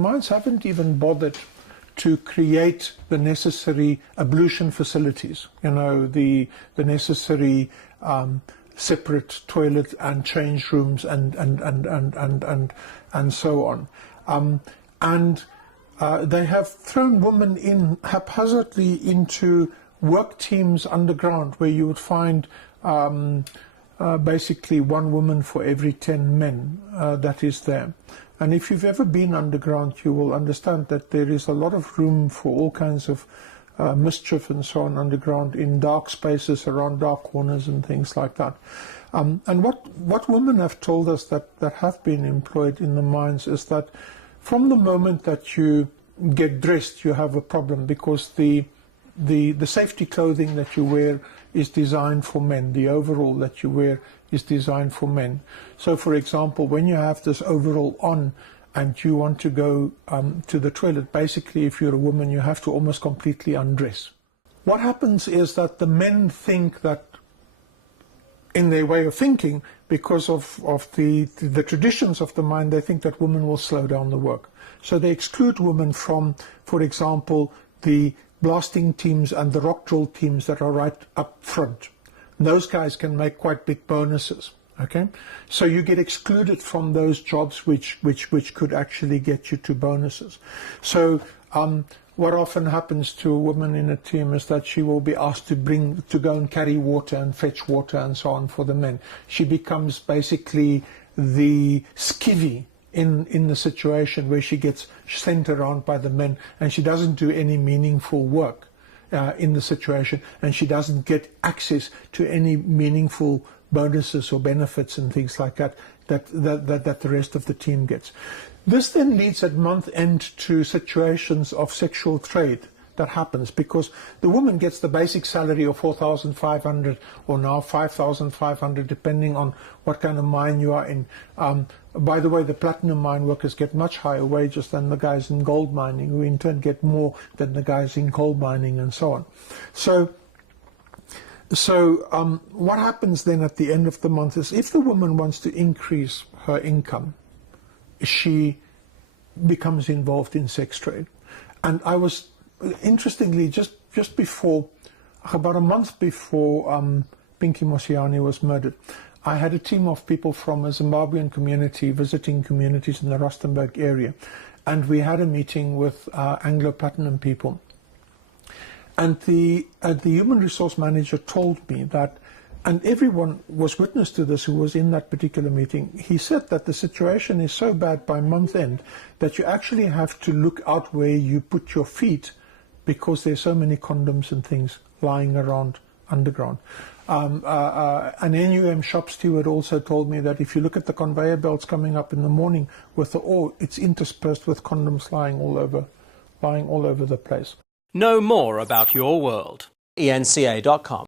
Mines haven't even bothered to create the necessary ablution facilities, you know, the necessary separate toilet and change rooms and so on. They have thrown women in haphazardly into work teams underground, where you would find basically one woman for every 10 men that is there. And if you've ever been underground, you will understand that there is a lot of room for all kinds of mischief and so on underground, in dark spaces, around dark corners and things like that. And what women have told us that have been employed in the mines is that from the moment that you get dressed, you have a problem, because the safety clothing that you wear is designed for men. The overall that you wear is designed for men. So, for example, when you have this overall on and you want to go to the toilet, basically, if you're a woman, you have to almost completely undress. What happens is that the men think that, in their way of thinking, because of the traditions of the mine, they think that women will slow down the work. So they exclude women from, for example, the blasting teams and the rock drill teams that are right up front. Those guys can make quite big bonuses. Okay, so you get excluded from those jobs which could actually get you to bonuses. So what often happens to a woman in a team is that she will be asked to go and carry water and fetch water and so on for the men. She becomes basically the skivvy in the situation, where she gets sent around by the men, and she doesn't do any meaningful work in the situation, and she doesn't get access to any meaningful bonuses or benefits and things like that the rest of the team gets. This then leads at month end to situations of sexual trade that happens, because the woman gets the basic salary of 4,500 or now 5,500, depending on what kind of mine you are in. By the way, the platinum mine workers get much higher wages than the guys in gold mining, who in turn get more than the guys in coal mining and so on. So what happens then at the end of the month is, if the woman wants to increase her income, she becomes involved in sex trade. And I was, interestingly, just before, about a month before Pinky Mosiani was murdered, I had a team of people from a Zimbabwean community visiting communities in the Rustenburg area, and we had a meeting with Anglo Platinum people. And the human resource manager told me that, and everyone was witness to this who was in that particular meeting, he said that the situation is so bad by month end that you actually have to look out where you put your feet, because there's so many condoms and things lying around underground. An NUM shop steward also told me that if you look at the conveyor belts coming up in the morning with the ore, it's interspersed with condoms lying all over the place. Know more about your world. eNCA.com